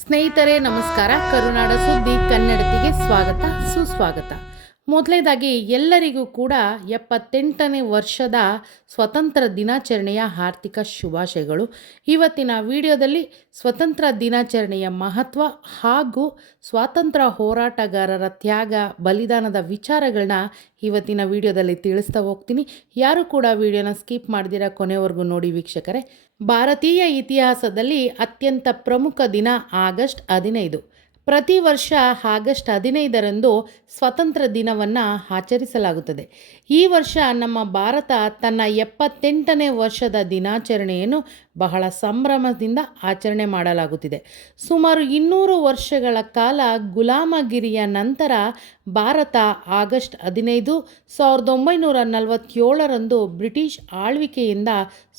ಸ್ನೇಹಿತರೆ ನಮಸ್ಕಾರ. ಕರುನಾಡ ಸುದ್ದಿ ಕನ್ನಡತಿಗೆ ಸ್ವಾಗತ ಸುಸ್ವಾಗತ. ಮೊದಲನೇದಾಗಿ ಎಲ್ಲರಿಗೂ ಕೂಡ 78ನೇ ವರ್ಷದ ಸ್ವತಂತ್ರ ದಿನಾಚರಣೆಯ ಆರ್ಥಿಕ ಶುಭಾಶಯಗಳು. ಇವತ್ತಿನ ವಿಡಿಯೋದಲ್ಲಿ ಸ್ವತಂತ್ರ ದಿನಾಚರಣೆಯ ಮಹತ್ವ ಹಾಗೂ ಸ್ವಾತಂತ್ರ್ಯ ಹೋರಾಟಗಾರರ ತ್ಯಾಗ ಬಲಿದಾನದ ವಿಚಾರಗಳನ್ನ ಇವತ್ತಿನ ವಿಡಿಯೋದಲ್ಲಿ ತಿಳಿಸ್ತಾ ಹೋಗ್ತೀನಿ. ಯಾರು ಕೂಡ ವಿಡಿಯೋನ ಸ್ಕಿಪ್ ಮಾಡ್ದಿರ ಕೊನೆವರೆಗೂ ನೋಡಿ ವೀಕ್ಷಕರೇ. ಭಾರತೀಯ ಇತಿಹಾಸದಲ್ಲಿ ಅತ್ಯಂತ ಪ್ರಮುಖ ದಿನ ಆಗಸ್ಟ್ 15. ಪ್ರತಿ ವರ್ಷ ಆಗಸ್ಟ್ 15ರಂದು ಸ್ವತಂತ್ರ ದಿನವನ್ನು ಆಚರಿಸಲಾಗುತ್ತದೆ. ಈ ವರ್ಷ ನಮ್ಮ ಭಾರತ ತನ್ನ 78ನೇ ವರ್ಷದ ದಿನಾಚರಣೆಯನ್ನು ಬಹಳ ಸಂಭ್ರಮದಿಂದ ಆಚರಣೆ ಮಾಡಲಾಗುತ್ತಿದೆ. ಸುಮಾರು 200 ವರ್ಷಗಳ ಕಾಲ ಗುಲಾಮಗಿರಿಯ ನಂತರ ಭಾರತ ಆಗಸ್ಟ್ 15, 1947ರಂದು ಬ್ರಿಟಿಷ್ ಆಳ್ವಿಕೆಯಿಂದ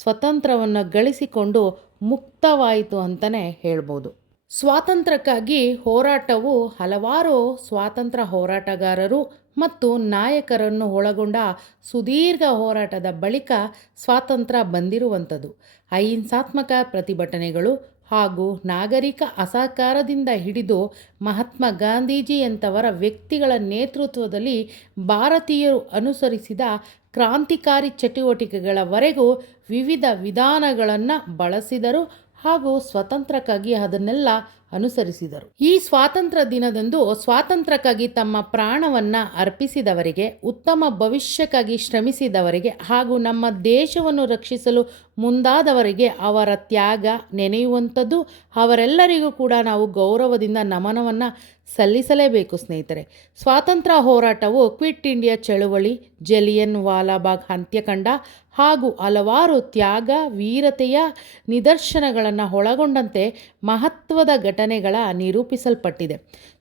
ಸ್ವತಂತ್ರವನ್ನು ಗಳಿಸಿಕೊಂಡು ಮುಕ್ತವಾಯಿತು ಅಂತಲೇ ಹೇಳ್ಬೋದು. ಸ್ವಾತಂತ್ರ್ಯಕ್ಕಾಗಿ ಹೋರಾಟವು ಹಲವಾರು ಸ್ವಾತಂತ್ರ್ಯ ಹೋರಾಟಗಾರರು ಮತ್ತು ನಾಯಕರನ್ನು ಒಳಗೊಂಡ ಸುದೀರ್ಘ ಹೋರಾಟದ ಬಳಿಕ ಸ್ವಾತಂತ್ರ್ಯ ಬಂದಿರುವಂಥದ್ದು. ಅಹಿಂಸಾತ್ಮಕ ಪ್ರತಿಭಟನೆಗಳು ಹಾಗೂ ನಾಗರಿಕ ಅಸಹಕಾರದಿಂದ ಹಿಡಿದು ಮಹಾತ್ಮ ಗಾಂಧೀಜಿಯಂಥವರ ವ್ಯಕ್ತಿಗಳ ನೇತೃತ್ವದಲ್ಲಿ ಭಾರತೀಯರು ಅನುಸರಿಸಿದ ಕ್ರಾಂತಿಕಾರಿ ಚಟುವಟಿಕೆಗಳವರೆಗೂ ವಿವಿಧ ವಿಧಾನಗಳನ್ನು ಬಳಸಿದರು ಹಾಗೂ ಸ್ವಾತಂತ್ರ್ಯಕ್ಕಾಗಿ ಅದನ್ನೆಲ್ಲ ಅನುಸರಿಸಿದರು. ಈ ಸ್ವಾತಂತ್ರ್ಯ ದಿನದಂದು ಸ್ವಾತಂತ್ರ್ಯಕ್ಕಾಗಿ ತಮ್ಮ ಪ್ರಾಣವನ್ನು ಅರ್ಪಿಸಿದವರಿಗೆ, ಉತ್ತಮ ಭವಿಷ್ಯಕ್ಕಾಗಿ ಶ್ರಮಿಸಿದವರಿಗೆ ಹಾಗೂ ನಮ್ಮ ದೇಶವನ್ನು ರಕ್ಷಿಸಲು ಮುಂದಾದವರಿಗೆ ಅವರ ತ್ಯಾಗ ನೆನೆಯುವಂಥದ್ದು. ಅವರೆಲ್ಲರಿಗೂ ಕೂಡ ನಾವು ಗೌರವದಿಂದ ನಮನವನ್ನು ಸಲ್ಲಿಸಲೇಬೇಕು. ಸ್ನೇಹಿತರೆ, ಸ್ವಾತಂತ್ರ್ಯ ಹೋರಾಟವು ಕ್ವಿಟ್ ಇಂಡಿಯಾ ಚಳುವಳಿ, ಜಲಿಯನ್ ವಾಲಾಬಾಗ್ ಹತ್ಯಾಕಾಂಡ ಹಾಗೂ ಹಲವಾರು ತ್ಯಾಗ ವೀರತೆಯ ನಿದರ್ಶನಗಳನ್ನು ಒಳಗೊಂಡಂತೆ ಮಹತ್ವದ ಘಟನೆಗಳ ನಿರೂಪಿಸಲ್ಪಟ್ಟಿದೆ.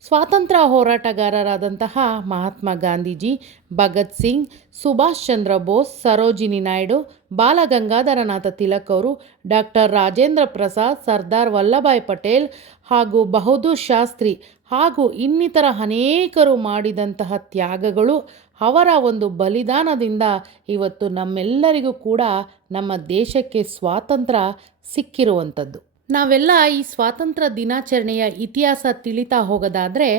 ಸ್ವಾತಂತ್ರ್ಯ ಹೋರಾಟಗಾರರಾದಂತಹ ಮಹಾತ್ಮ ಗಾಂಧೀಜಿ, ಭಗತ್ ಸಿಂಗ್, ಸುಭಾಷ್ ಚಂದ್ರ ಬೋಸ್, ಸರೋಜಿನಿ ನಾಯ್ಡು, ಬಾಲಗಂಗಾಧರನಾಥ ತಿಲಕ್ ಅವರು, ಡಾಕ್ಟರ್ ರಾಜೇಂದ್ರ ಪ್ರಸಾದ್, ಸರ್ದಾರ್ ವಲ್ಲಭಾಯ್ ಪಟೇಲ್ ಹಾಗೂ ಬಹದ್ದೂರ್ ಶಾಸ್ತ್ರಿ ಹಾಗೂ ಇನ್ನಿತರ ಅನೇಕರು ಮಾಡಿದಂತಹ ತ್ಯಾಗಗಳು, ಅವರ ಒಂದು ಬಲಿದಾನದಿಂದ ಇವತ್ತು ನಮ್ಮೆಲ್ಲರಿಗೂ ಕೂಡ ನಮ್ಮ ದೇಶಕ್ಕೆ ಸ್ವಾತಂತ್ರ್ಯ ಸಿಕ್ಕಿರುವಂಥದ್ದು. ನಾವೆಲ್ಲ ಈ ಸ್ವಾತಂತ್ರ್ಯ ದಿನಾಚರಣೆಯ ಇತಿಹಾಸ ತಿಳಿತಾ ಹೋಗೋದಾದರೆ,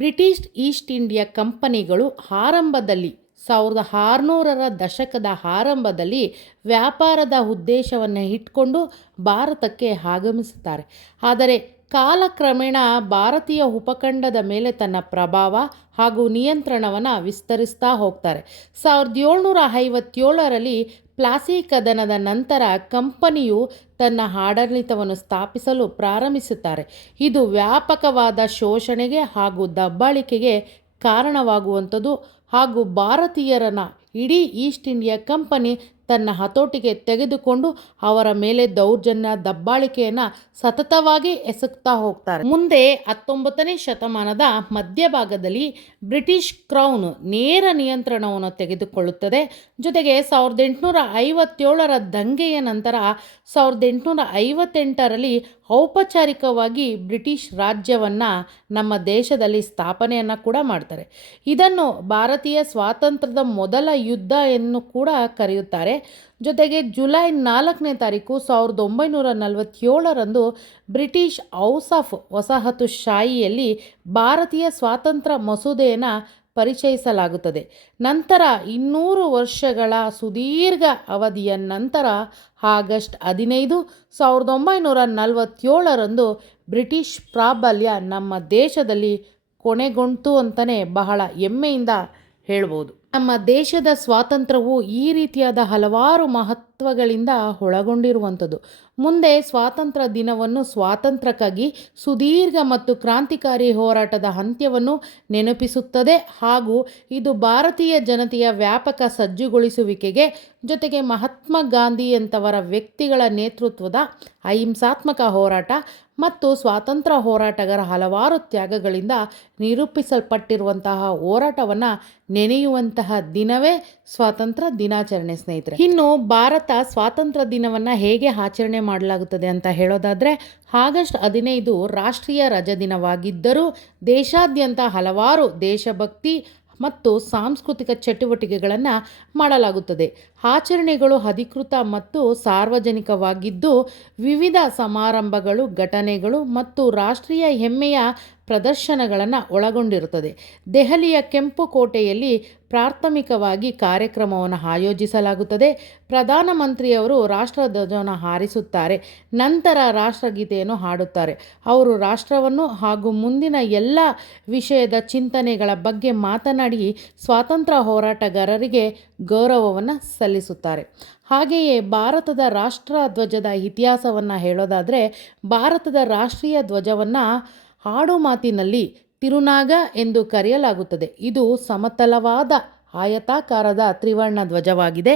ಬ್ರಿಟಿಷ್ ಈಸ್ಟ್ ಇಂಡಿಯಾ ಕಂಪನಿಗಳು ಆರಂಭದಲ್ಲಿ 1600ರ ದಶಕದ ಆರಂಭದಲ್ಲಿ ವ್ಯಾಪಾರದ ಉದ್ದೇಶವನ್ನು ಇಟ್ಕೊಂಡು ಭಾರತಕ್ಕೆ ಆಗಮಿಸುತ್ತಾರೆ. ಆದರೆ ಕಾಲಕ್ರಮೇಣ ಭಾರತೀಯ ಉಪಖಂಡದ ಮೇಲೆ ತನ್ನ ಪ್ರಭಾವ ಹಾಗೂ ನಿಯಂತ್ರಣವನ್ನು ವಿಸ್ತರಿಸ್ತಾ ಹೋಗ್ತಾರೆ. 1757ರಲ್ಲಿ ಪ್ಲಾಸಿ ಕದನದ ನಂತರ ಕಂಪನಿಯು ತನ್ನ ಆಡಳಿತವನ್ನು ಸ್ಥಾಪಿಸಲು ಪ್ರಾರಂಭಿಸುತ್ತಾರೆ. ಇದು ವ್ಯಾಪಕವಾದ ಶೋಷಣೆಗೆ ಹಾಗೂ ದಬ್ಬಾಳಿಕೆಗೆ ಕಾರಣವಾಗುವಂಥದ್ದು ಹಾಗೂ ಭಾರತೀಯರನ್ನು ಇಡೀ ಈಸ್ಟ್ ಇಂಡಿಯಾ ಕಂಪನಿ ತನ್ನ ಹತೋಟಿಗೆ ತೆಗೆದುಕೊಂಡು ಅವರ ಮೇಲೆ ದೌರ್ಜನ್ಯ ದಬ್ಬಾಳಿಕೆಯನ್ನು ಸತತವಾಗಿ ಎಸಗ್ತಾ ಹೋಗ್ತಾರೆ. ಮುಂದೆ 19ನೇ ಶತಮಾನದ ಮಧ್ಯಭಾಗದಲ್ಲಿ ಬ್ರಿಟಿಷ್ ಕ್ರೌನ್ ನೇರ ನಿಯಂತ್ರಣವನ್ನು ತೆಗೆದುಕೊಳ್ಳುತ್ತದೆ. ಜೊತೆಗೆ 1857ರ ದಂಗೆಯ ನಂತರ 1858ರಲ್ಲಿ ಔಪಚಾರಿಕವಾಗಿ ಬ್ರಿಟಿಷ್ ರಾಜ್ಯವನ್ನು ನಮ್ಮ ದೇಶದಲ್ಲಿ ಸ್ಥಾಪನೆಯನ್ನು ಕೂಡ ಮಾಡ್ತಾರೆ. ಇದನ್ನು ಭಾರತೀಯ ಸ್ವಾತಂತ್ರ್ಯದ ಮೊದಲ ಯುದ್ಧ ಎಂದು ಕೂಡ ಕರೆಯುತ್ತಾರೆ. ಜೊತೆಗೆ ಜುಲೈ 4ನೇ ತಾರೀಕು 1947ರಂದು ಬ್ರಿಟಿಷ್ ಹೌಸ್ ಆಫ್ ವಸಾಹತುಶಾಹಿಯಲ್ಲಿ ಭಾರತೀಯ ಸ್ವಾತಂತ್ರ್ಯ ಮಸೂದೆಯನ್ನು ಪರಿಚಯಿಸಲಾಗುತ್ತದೆ. ನಂತರ 200 ವರ್ಷಗಳ ಸುದೀರ್ಘ ಅವಧಿಯ ನಂತರ ಆಗಸ್ಟ್ 15, 1947ರಂದು ಬ್ರಿಟಿಷ್ ಪ್ರಾಬಲ್ಯ ನಮ್ಮ ದೇಶದಲ್ಲಿ ಕೊನೆಗೊಂಡಿತು ಅಂತಲೇ ಬಹಳ ಹೆಮ್ಮೆಯಿಂದ ಹೇಳ್ಬೋದು. ನಮ್ಮ ದೇಶದ ಸ್ವಾತಂತ್ರ್ಯವು ಈ ರೀತಿಯಾದ ಹಲವಾರು ಮಹತ್ವಗಳಿಂದ ಒಳಗೊಂಡಿರುವಂಥದ್ದು. ಮುಂದೆ ಸ್ವಾತಂತ್ರ್ಯ ದಿನವನ್ನು ಸ್ವಾತಂತ್ರ್ಯಕ್ಕಾಗಿ ಸುದೀರ್ಘ ಮತ್ತು ಕ್ರಾಂತಿಕಾರಿ ಹೋರಾಟದ ಅಂತ್ಯವನ್ನು ನೆನಪಿಸುತ್ತದೆ ಹಾಗೂ ಇದು ಭಾರತೀಯ ಜನತೆಯ ವ್ಯಾಪಕ ಸಜ್ಜುಗೊಳಿಸುವಿಕೆಗೆ, ಜೊತೆಗೆ ಮಹಾತ್ಮ ಗಾಂಧಿಯಂಥವರ ವ್ಯಕ್ತಿಗಳ ನೇತೃತ್ವದ ಅಹಿಂಸಾತ್ಮಕ ಹೋರಾಟ ಮತ್ತು ಸ್ವಾತಂತ್ರ್ಯ ಹೋರಾಟಗಾರ ಹಲವಾರು ತ್ಯಾಗಗಳಿಂದ ನಿರೂಪಿಸಲ್ಪಟ್ಟಿರುವಂತಹ ಹೋರಾಟವನ್ನು ನೆನೆಯುವಂತಹ ದಿನವೇ ಸ್ವಾತಂತ್ರ್ಯ ದಿನಾಚರಣೆ. ಸ್ನೇಹಿತರೆ, ಇನ್ನು ಭಾರತ ಸ್ವಾತಂತ್ರ್ಯ ದಿನವನ್ನು ಹೇಗೆ ಆಚರಣೆ ಮಾಡಲಾಗುತ್ತದೆ ಅಂತ ಹೇಳೋದಾದರೆ, ಆಗಸ್ಟ್ 15 ರಾಷ್ಟ್ರೀಯ ರಜಾ ದಿನವಾಗಿದ್ದರೂ ದೇಶಾದ್ಯಂತ ಹಲವಾರು ದೇಶಭಕ್ತಿ ಮತ್ತು ಸಾಂಸ್ಕೃತಿಕ ಚಟುವಟಿಕೆಗಳನ್ನು ಮಾಡಲಾಗುತ್ತದೆ. ಆಚರಣೆಗಳು ಅಧಿಕೃತ ಮತ್ತು ಸಾರ್ವಜನಿಕವಾಗಿದ್ದು ವಿವಿಧ ಸಮಾರಂಭಗಳು, ಘಟನೆಗಳು ಮತ್ತು ರಾಷ್ಟ್ರೀಯ ಹೆಮ್ಮೆಯ ಪ್ರದರ್ಶನಗಳನ್ನು ಒಳಗೊಂಡಿರುತ್ತದೆ. ದೆಹಲಿಯ ಕೆಂಪು ಕೋಟೆಯಲ್ಲಿ ಪ್ರಾಥಮಿಕವಾಗಿ ಕಾರ್ಯಕ್ರಮವನ್ನು ಆಯೋಜಿಸಲಾಗುತ್ತದೆ. ಪ್ರಧಾನಮಂತ್ರಿಯವರು ರಾಷ್ಟ್ರಧ್ವಜವನ್ನು ಹಾರಿಸುತ್ತಾರೆ. ನಂತರ ರಾಷ್ಟ್ರಗೀತೆಯನ್ನು ಹಾಡುತ್ತಾರೆ. ಅವರು ರಾಷ್ಟ್ರವನ್ನು ಹಾಗೂ ಮುಂದಿನ ಎಲ್ಲ ವಿಷಯದ ಚಿಂತನೆಗಳ ಬಗ್ಗೆ ಮಾತನಾಡಿ ಸ್ವಾತಂತ್ರ್ಯ ಹೋರಾಟಗಾರರಿಗೆ ಗೌರವವನ್ನು ಸಲ್ಲಿಸುತ್ತಾರೆ. ಹಾಗೆಯೇ ಭಾರತದ ರಾಷ್ಟ್ರಧ್ವಜದ ಇತಿಹಾಸವನ್ನು ಹೇಳೋದಾದರೆ, ಭಾರತದ ರಾಷ್ಟ್ರೀಯ ಧ್ವಜವನ್ನು ಆಡುಮಾತಿನಲ್ಲಿ ತಿರುನಾಗ ಎಂದು ಕರೆಯಲಾಗುತ್ತದೆ. ಇದು ಸಮತಲವಾದ ಆಯತಾಕಾರದ ತ್ರಿವರ್ಣ ಧ್ವಜವಾಗಿದೆ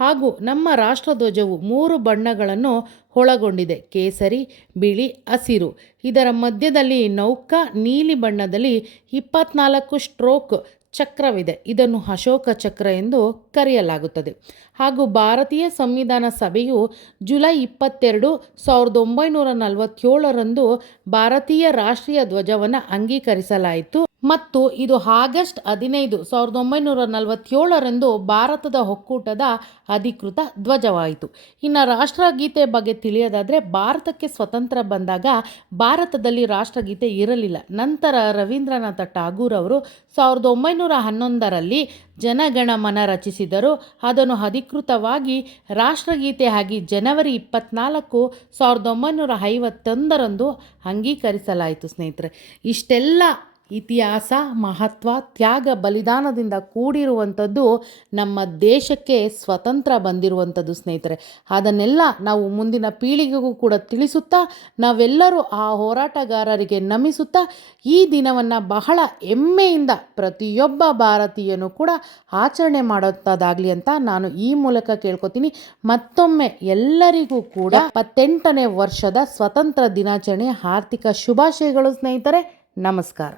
ಹಾಗೂ ನಮ್ಮ ರಾಷ್ಟ್ರಧ್ವಜವು 3 ಬಣ್ಣಗಳನ್ನು ಒಳಗೊಂಡಿದೆ: ಕೇಸರಿ, ಬಿಳಿ, ಹಸಿರು. ಇದರ ಮಧ್ಯದಲ್ಲಿ ನೌಕಾ ನೀಲಿ ಬಣ್ಣದಲ್ಲಿ 24 ಸ್ಟ್ರೋಕ್ ಚಕ್ರವಿದೆ. ಇದನ್ನು ಅಶೋಕ ಚಕ್ರ ಎಂದು ಕರೆಯಲಾಗುತ್ತದೆ. ಹಾಗೂ ಭಾರತೀಯ ಸಂವಿಧಾನ ಸಭೆಯು ಜುಲೈ 22, 1947ರಂದು ಭಾರತೀಯ ರಾಷ್ಟ್ರೀಯ ಧ್ವಜವನ್ನು ಅಂಗೀಕರಿಸಲಾಯಿತು ಮತ್ತು ಇದು ಆಗಸ್ಟ್ 15, 1947ರಂದು ಭಾರತದ ಒಕ್ಕೂಟದ ಅಧಿಕೃತ ಧ್ವಜವಾಯಿತು. ಇನ್ನು ರಾಷ್ಟ್ರಗೀತೆ ಬಗ್ಗೆ ತಿಳಿಯೋದಾದರೆ, ಭಾರತಕ್ಕೆ ಸ್ವತಂತ್ರ ಬಂದಾಗ ಭಾರತದಲ್ಲಿ ರಾಷ್ಟ್ರಗೀತೆ ಇರಲಿಲ್ಲ. ನಂತರ ರವೀಂದ್ರನಾಥ ಠಾಗೂರ್ ಅವರು 1911ರಲ್ಲಿ ಜನಗಣಮನ ರಚಿಸಿದರು. ಅದನ್ನು ಅಧಿಕೃತವಾಗಿ ರಾಷ್ಟ್ರಗೀತೆ ಆಗಿ ಜನವರಿ 24, 1951ರಂದು ಅಂಗೀಕರಿಸಲಾಯಿತು. ಸ್ನೇಹಿತರೆ, ಇಷ್ಟೆಲ್ಲ ಇತಿಹಾಸ, ಮಹತ್ವ, ತ್ಯಾಗ, ಬಲಿದಾನದಿಂದ ಕೂಡಿರುವಂಥದ್ದು ನಮ್ಮ ದೇಶಕ್ಕೆ ಸ್ವತಂತ್ರ ಬಂದಿರುವಂಥದ್ದು ಸ್ನೇಹಿತರೆ. ಅದನ್ನೆಲ್ಲ ನಾವು ಮುಂದಿನ ಪೀಳಿಗೆಗೂ ಕೂಡ ತಿಳಿಸುತ್ತಾ, ನಾವೆಲ್ಲರೂ ಆ ಹೋರಾಟಗಾರರಿಗೆ ನಮಿಸುತ್ತಾ ಈ ದಿನವನ್ನು ಬಹಳ ಹೆಮ್ಮೆಯಿಂದ ಪ್ರತಿಯೊಬ್ಬ ಭಾರತೀಯನು ಕೂಡ ಆಚರಣೆ ಮಾಡುತ್ತದಾಗಲಿ ಅಂತ ನಾನು ಈ ಮೂಲಕ ಕೇಳ್ಕೊತೀನಿ. ಮತ್ತೊಮ್ಮೆ ಎಲ್ಲರಿಗೂ ಕೂಡ 78ನೇ ವರ್ಷದ ಸ್ವತಂತ್ರ ದಿನಾಚರಣೆಯ ಆರ್ಥಿಕ ಶುಭಾಶಯಗಳು ಸ್ನೇಹಿತರೆ. ನಮಸ್ಕಾರ.